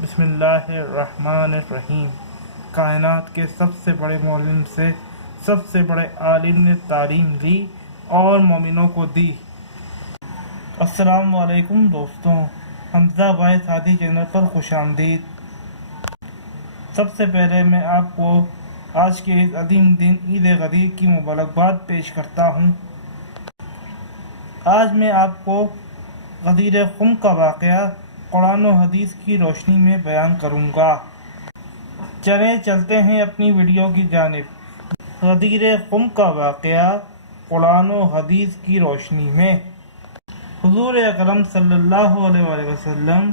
بسم اللہ الرحمن الرحیم۔ کائنات کے سب سے بڑے معلم سے سب سے بڑے عالم نے تعلیم لی اور مومنوں کو دی۔ السلام علیکم دوستوں، حمزہ بھائی ساتھی چینل پر خوش آمدید۔ سب سے پہلے میں آپ کو آج کے اس عظیم دن عید غدیر کی مبارکباد پیش کرتا ہوں۔ آج میں آپ کو غدیر خم کا واقعہ قرآن و حدیث کی روشنی میں بیان کروں گا۔ چلتے ہیں اپنی ویڈیو کی جانب۔ غدیر خم کا واقعہ قرآن و حدیث کی روشنی میں۔ حضور اکرم صلی اللہ علیہ وسلم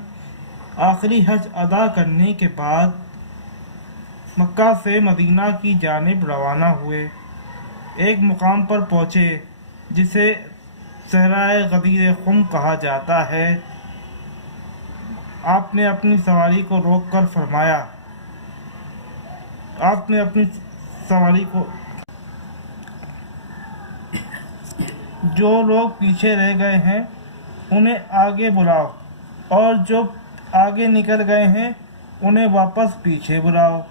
آخری حج ادا کرنے کے بعد مکہ سے مدینہ کی جانب روانہ ہوئے۔ ایک مقام پر پہنچے جسے صحرائے غدیر خم کہا جاتا ہے۔ آپ نے اپنی سواری کو روک کر فرمایا، جو لوگ پیچھے رہ گئے ہیں انہیں آگے بلاؤ، اور جو آگے نکل گئے ہیں انہیں واپس پیچھے بلاؤ۔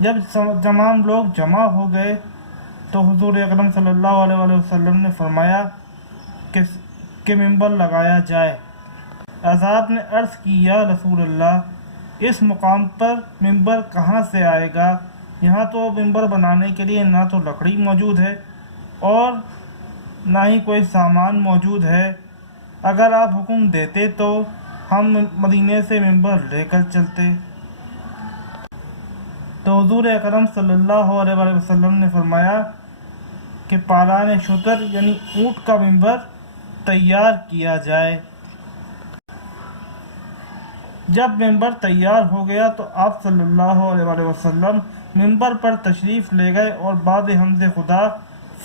جب تمام لوگ جمع ہو گئے تو حضور اکرم صلی اللہ علیہ وسلم نے فرمایا کہ ممبر لگایا جائے۔ اصحاب نے عرض کی، یا رسول اللہ، اس مقام پر ممبر کہاں سے آئے گا؟ یہاں تو ممبر بنانے کے لیے نہ تو لکڑی موجود ہے اور نہ ہی کوئی سامان موجود ہے۔ اگر آپ حکم دیتے تو ہم مدینے سے ممبر لے کر چلتے۔ تو حضور اکرم صلی اللہ علیہ وسلم نے فرمایا کہ پالان شتر یعنی اونٹ کا ممبر تیار کیا جائے۔ جب ممبر تیار ہو گیا تو آپ صلی اللہ علیہ وسلم ممبر پر تشریف لے گئے اور بعد حمد خدا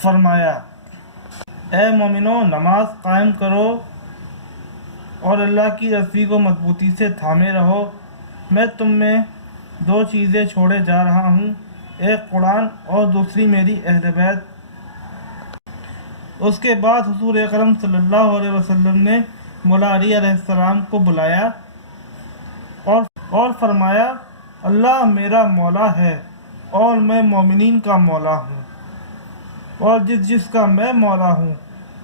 فرمایا، اے مومنوں، نماز قائم کرو اور اللہ کی رسی کو مضبوطی سے تھامے رہو۔ میں تم میں دو چیزیں چھوڑے جا رہا ہوں، ایک قرآن اور دوسری میری اہل بیت۔ اس کے بعد حضور اکرم صلی اللہ علیہ وسلم نے مولا علی علیہ السلام کو بلایا اور فرمایا، اللہ میرا مولا ہے اور میں مومنین کا مولا ہوں، اور جس کا میں مولا ہوں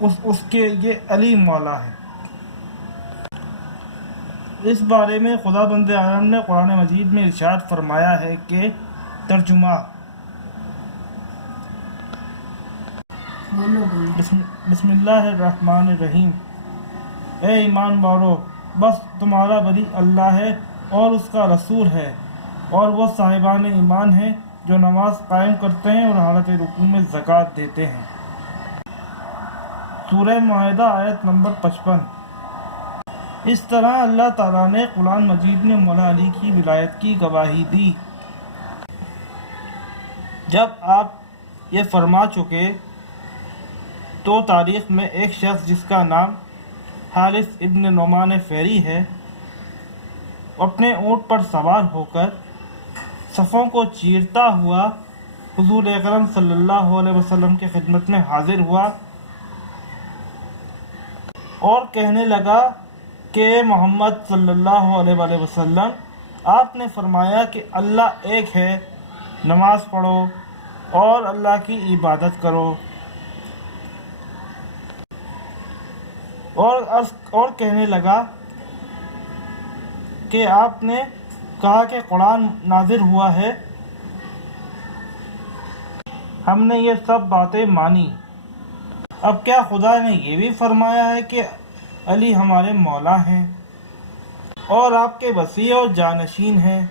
اس کے یہ علی مولا ہے۔ اس بارے میں خدا بند عالم نے قرآن مجید میں ارشاد فرمایا ہے کہ ترجمہ بسم اللہ الرحمن الرحیم۔ اے ایمان والو، بس تمہارا ولی اللہ ہے اور اس کا رسول ہے، اور وہ صاحبان ایمان ہیں جو نماز قائم کرتے ہیں اور حالت رکوع میں زکوٰۃ دیتے ہیں۔ سورہ معاہدہ آیت نمبر 55۔ اس طرح اللہ تعالیٰ نے قرآن مجید میں مولا علی کی ولایت کی گواہی دی۔ جب آپ یہ فرما چکے تو تاریخ میں ایک شخص جس کا نام حارث ابن نعمان فہری ہے، اپنے اونٹ پر سوار ہو کر صفوں کو چیرتا ہوا حضور اکرم صلی اللہ علیہ وسلم کی خدمت میں حاضر ہوا اور کہنے لگا کہ محمد صلی اللہ علیہ وسلم، آپ نے فرمایا کہ اللہ ایک ہے، نماز پڑھو اور اللہ کی عبادت کرو، اور کہنے لگا کہ آپ نے کہا کہ قرآن نازل ہوا ہے، ہم نے یہ سب باتیں مانی، اب کیا خدا نے یہ بھی فرمایا ہے کہ علی ہمارے مولا ہیں اور آپ کے وصی اور جانشین ہیں؟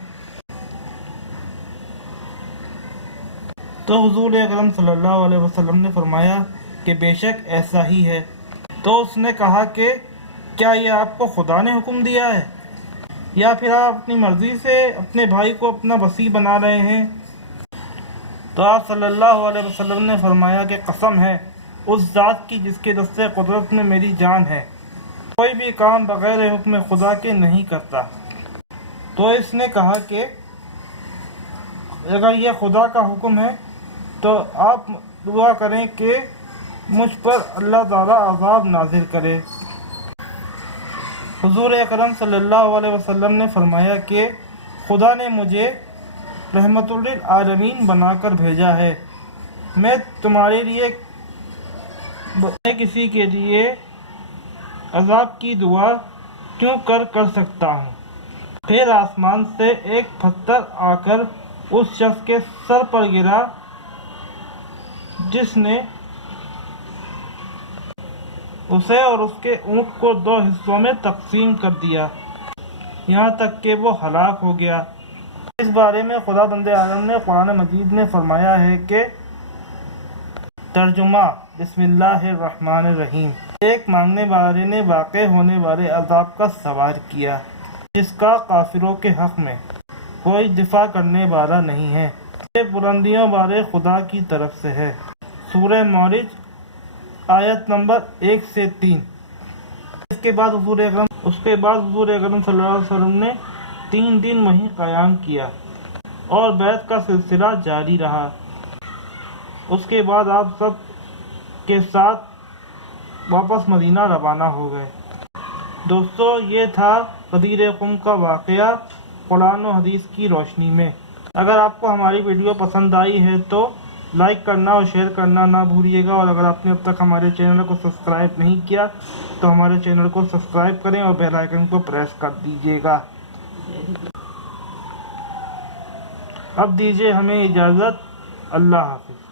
تو حضور اکرم صلی اللہ علیہ وسلم نے فرمایا کہ بے شک ایسا ہی ہے۔ تو اس نے کہا کہ کیا یہ آپ کو خدا نے حکم دیا ہے یا پھر آپ اپنی مرضی سے اپنے بھائی کو اپنا وصی بنا رہے ہیں؟ تو آپ صلی اللہ علیہ وسلم نے فرمایا کہ قسم ہے اس ذات کی جس کے دست قدرت میں میری جان ہے، کوئی بھی کام بغیر حکم خدا کے نہیں کرتا۔ تو اس نے کہا کہ اگر یہ خدا کا حکم ہے تو آپ دعا کریں کہ مجھ پر اللہ تعالیٰ عذاب نازل کرے۔ حضور اکرم صلی اللہ علیہ وسلم نے فرمایا کہ خدا نے مجھے رحمت للعالمین بنا کر بھیجا ہے، میں تمہارے لیے کسی کے لیے عذاب کی دعا کیوں کر سکتا ہوں؟ پھر آسمان سے ایک پتھر آ کر اس شخص کے سر پر گرا جس نے اسے اور اس کے اونٹ کو 2 حصوں میں تقسیم کر دیا، یہاں تک کہ وہ ہلاک ہو گیا۔ اس بارے میں خدا بند عالم نے قرآن مجید میں فرمایا ہے کہ ترجمہ بسم اللہ الرحمن الرحیم، ایک مانگنے والے نے واقع ہونے والے عذاب کا سوال کیا جس کا کافروں کے حق میں کوئی دفاع کرنے والا نہیں ہے، یہ بلندیوں والے خدا کی طرف سے ہے۔ سورہ معارج آیت نمبر 1 سے 3۔ اس کے بعد حضور اکرم صلی اللہ علیہ وسلم نے 3 دن وہیں قیام کیا اور بیعت کا سلسلہ جاری رہا۔ اس کے بعد آپ سب کے ساتھ واپس مدینہ روانہ ہو گئے۔ دوستو، یہ تھا غدیر قم کا واقعہ قرآن و حدیث کی روشنی میں۔ اگر آپ کو ہماری ویڈیو پسند آئی ہے تو لائک کرنا اور شیئر کرنا نہ بھولیے گا، اور اگر آپ نے اب تک ہمارے چینل کو سبسکرائب نہیں کیا تو ہمارے چینل کو سبسکرائب کریں اور بیل آئیکن کو پریس کر دیجیے گا۔ اب دیجیے ہمیں اجازت، اللہ حافظ۔